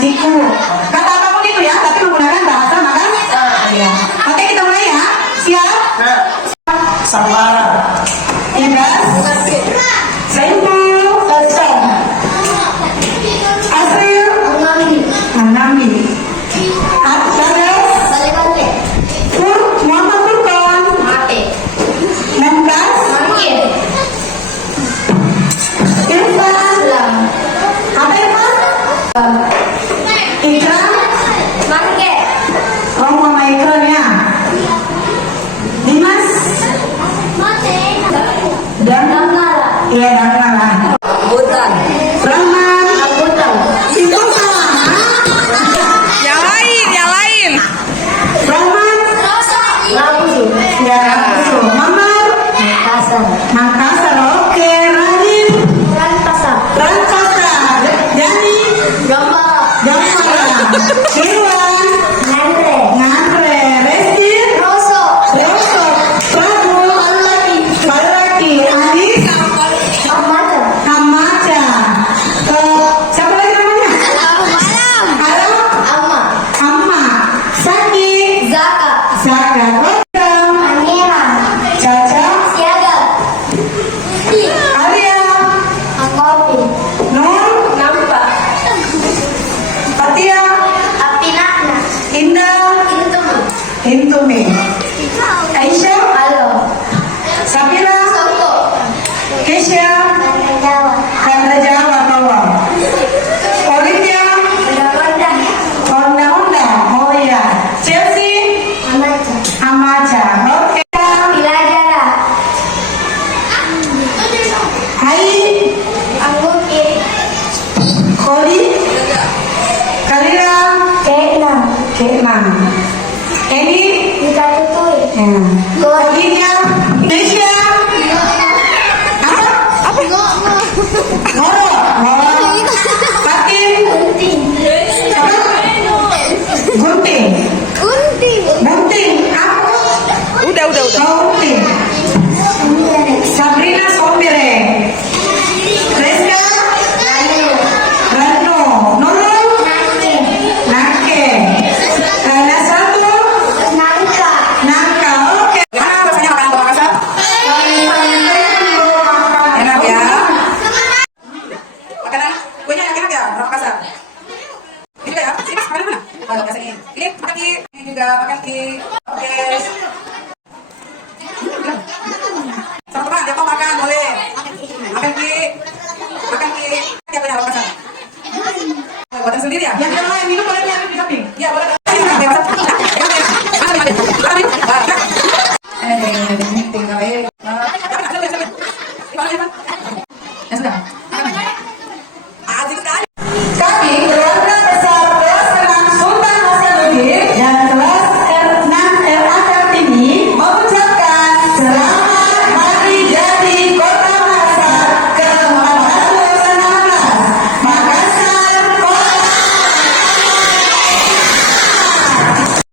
ciku. Kata apapun itu ya, tapi menggunakan bahasa makan. Iya. Oke, kita mulai ya. Siap? Sabara. Ibas. Saiful. Asril. Anami. Muhammad Furqan. Memkas. Irfan. Apa Irfan? Ikram. Oh, Mama Ikram ya. Dimas. Iya, Damala. Rahman. Itu salah. Yang lain. Rahman. Ya, Mamar. Makassar. Oke, Radin. Rantasar. Jani. Jamara. Irwan. Ngandre. Resti. Roso. Prabu. Palaki. Anis. Hamaca. Siapa lagi namanya? Alam. Amma. Saki. Zaka. Rodam. Caca. Arya. Nur. Fatia. Indah. Intumi. Aisyah. Safira. Kesha. Chandra Jawa Tawa. Olivia. Onda. Oh ya. Chelsea. Amaca. Oke. Hai. Kodi. Kalira. Kekna. Eni. Kodinya. Indonesia. Apa? Ngoro. Patin. Apa? Gunting. Bunting. Apa? Udah. Gunting. Sabrina Sombire. Reska. Rano. Nurul. Nake. Nasratu. Nangka. Oke. Gimana rasanya makan buah Makassar? Enak ya. Makanan kuenya yang enak ya buah Makassar. Ini ya. Sini mas, mana? Kalau ke sini. Ini makan ki. Ini juga makan ki. Oke. Sama teman, jatuh makan boleh. Makan ki. Siapa yang Makassar? Buatan sendiri ya? Yang lain minum boleh ya di samping. Iya boleh. Tinggal